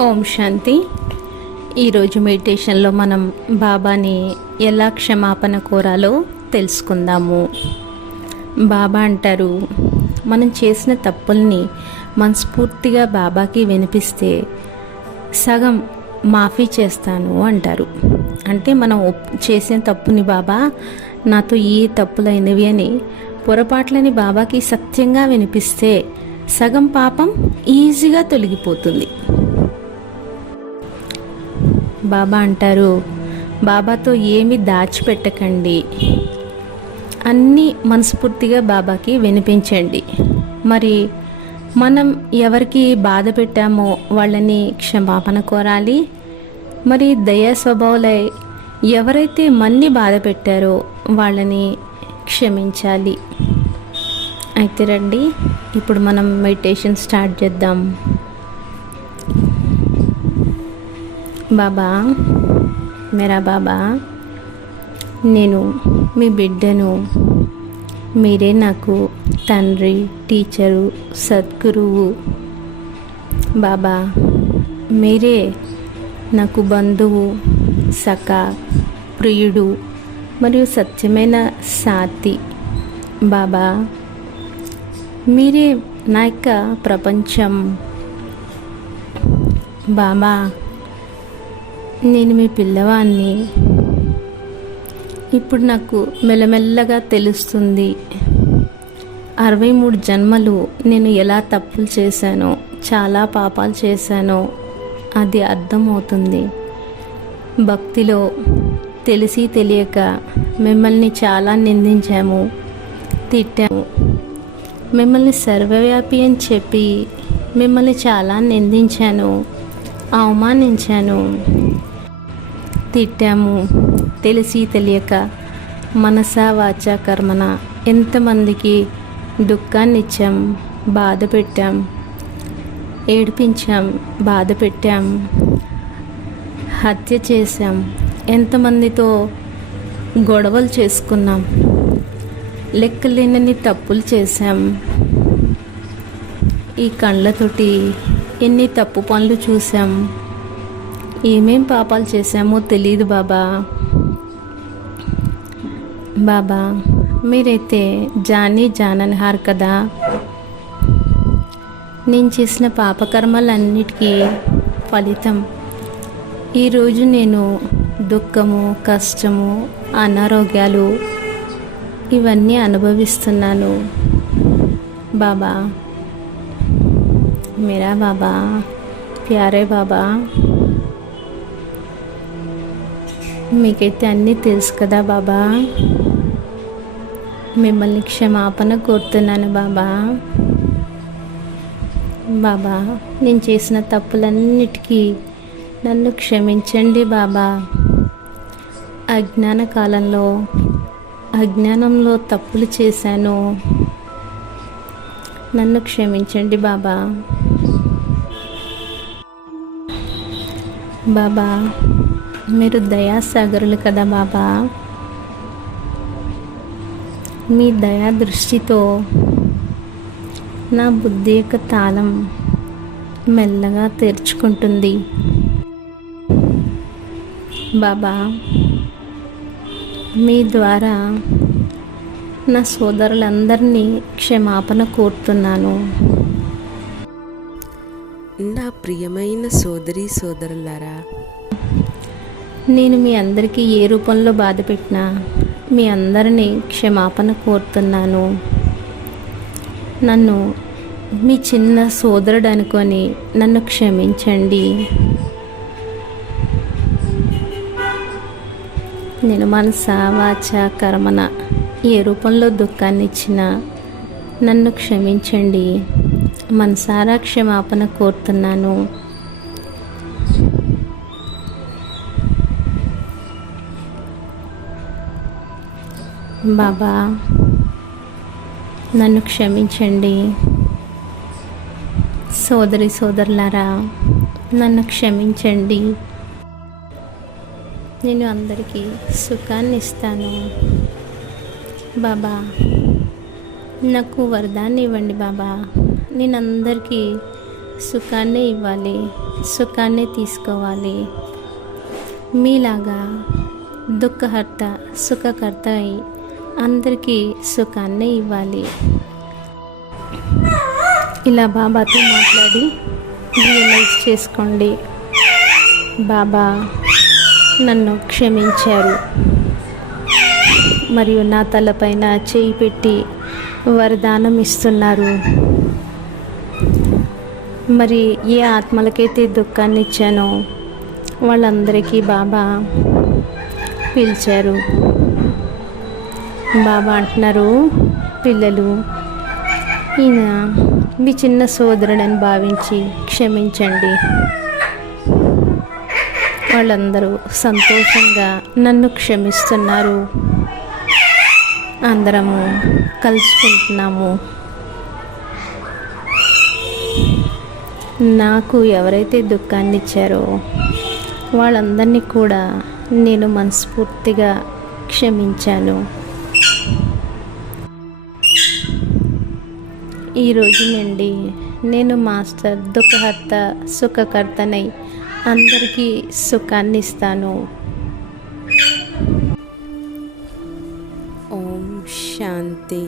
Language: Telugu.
ఓం శాంతి. ఈరోజు మెడిటేషన్లో మనం బాబాని ఎలా క్షమాపణ కోరాలో తెలుసుకుందాము. బాబా అంటారు మనం చేసిన తప్పుల్ని మనస్ఫూర్తిగా బాబాకి వినిపిస్తే సగం మాఫీ చేస్తాను అంటారు. అంటే మనం చేసిన తప్పుని బాబా నాతో ఈ తప్పులైనవి అని పొరపాట్లని బాబాకి సత్యంగా వినిపిస్తే సగం పాపం ఈజీగా తొలగిపోతుంది. బాబా అంటారు బాబాతో ఏమి దాచిపెట్టకండి. అన్నీ మనస్ఫూర్తిగా బాబాకి వినిపించండి. మరి మనం ఎవరికి బాధ పెట్టామో వాళ్ళని క్షమాపణ కోరాలి. మరి దయా స్వభావులై ఎవరైతే మన్ని బాధ పెట్టారో వాళ్ళని క్షమించాలి. అయితే రండి ఇప్పుడు మనం మెడిటేషన్ స్టార్ట్ చేద్దాం. బాబా మేరా బాబా నేను మీ బిడ్డను. మీరే నాకు తండ్రి టీచరు సద్గురువు. బాబా మీరే నాకు బంధువు సఖ ప్రియుడు మరియు సత్యమైన సాతి బాబా మీరే నా యొక్క ప్రపంచం. బాబా నేను మీ పిల్లవాడిని ఇప్పుడు నాకు మెల్లమెల్లగా తెలుస్తుంది. అరవై మూడు జన్మలు నేను ఎలా తప్పులు చేశానో చాలా పాపాలు చేశానో అది అర్థమవుతుంది. భక్తిలో తెలిసి తెలియక మిమ్మల్ని చాలా నిందించాము తిట్టాము. మిమ్మల్ని సర్వవ్యాపి అని చెప్పి మిమ్మల్ని చాలా నిందించాను అవమానించాను. తిట్టాము. తెలిసి తెలియక మనసా వాచా కర్మన ఎంతమందికి దుఃఖాన్ని ఇచ్చాం బాధ పెట్టాం ఏడిపించాం బాధ పెట్టాం హత్య చేశాం ఎంతమందితో గొడవలు చేసుకున్నాం లెక్కలేనన్ని తప్పులు చేశాం. ఈ కళ్ళతోటి ఎన్ని తప్పు పనులు చూసాం ఏమేం పాపాలు చేశామో తెలియదు బాబా. బాబా మీరైతే జానీ జానన్హార్ కదా? నేను చేసిన పాపకర్మలన్నిటికీ ఫలితం. ఈరోజు నేను దుఃఖము కష్టము అనారోగ్యాలు ఇవన్నీ అనుభవిస్తున్నాను. బాబా మేరా బాబా? ప్యారే బాబా? మీకైతే అన్నీ తెలుసు కదా బాబా. మిమ్మల్ని క్షమాపణ కోరుతున్నాను బాబా. బాబా నేను చేసిన తప్పులన్నిటికీ నన్ను క్షమించండి బాబా. అజ్ఞాన కాలంలో అజ్ఞానంలో తప్పులు చేశాను. నన్ను క్షమించండి బాబా. బాబా మీరు దయాసాగరులు కదా బాబా. మీ దయా దృష్టితో నా బుద్ధి యొక్క తాళం మెల్లగా తెరుచుకుంటుంది. బాబా మీ ద్వారా నా సోదరులందరినీ క్షమాపణ కోరుతున్నాను. నా ప్రియమైన సోదరి సోదరులారా నేను మీ అందరికీ ఏ రూపంలో బాధ పెట్టినా మీ అందరినీ క్షమాపణ కోరుతున్నాను. నన్ను మీ చిన్న సోదరుడు అనుకొని నన్ను క్షమించండి. నేను మనస వాచ కర్మన ఏ రూపంలో దుఃఖాన్ని ఇచ్చినా నన్ను క్షమించండి. మనసారా క్షమాపణ కోరుతున్నాను. బాబా నన్ను క్షమించండి. సోదరి సోదరులారా నన్ను క్షమించండి. నేను అందరికీ సుఖాన్ని ఇస్తాను. బాబా నాకు వరదాన్ని ఇవ్వండి బాబా. నేను అందరికీ సుఖాన్నే ఇవ్వాలి సుఖాన్నే తీసుకోవాలి. మీలాగా దుఃఖహర్త సుఖకర్త అయి అందరికీ సుఖాన్నే ఇవ్వాలి. ఇలా బాబాతో మాట్లాడి రియలైజ్ చేసుకోండి. బాబా నన్ను క్షమించారు. మరియు నా తలపైన చేయి పెట్టి వరదానం ఇస్తున్నారు. మరి ఏ ఆత్మలకైతే దుఃఖాన్ని ఇచ్చానో వాళ్ళందరికీ బాబా పిలిచారు. బాబా అంటున్నారు పిల్లలు ఈయన మీ చిన్న సోదరుడని భావించి క్షమించండి. వాళ్ళందరూ సంతోషంగా నన్ను క్షమిస్తున్నారు. అందరము కలుసుకుంటున్నాము. నాకు ఎవరైతే దుఃఖాన్ని ఇచ్చారో వాళ్ళందరినీ కూడా నేను మనస్ఫూర్తిగా క్షమించాను. ఈరోజు నుండి నేను మాస్టర్ దుఃఖహర్త సుఖకర్తనై అందరికీ సుఖాన్ని ఇస్తాను ఓం శాంతి.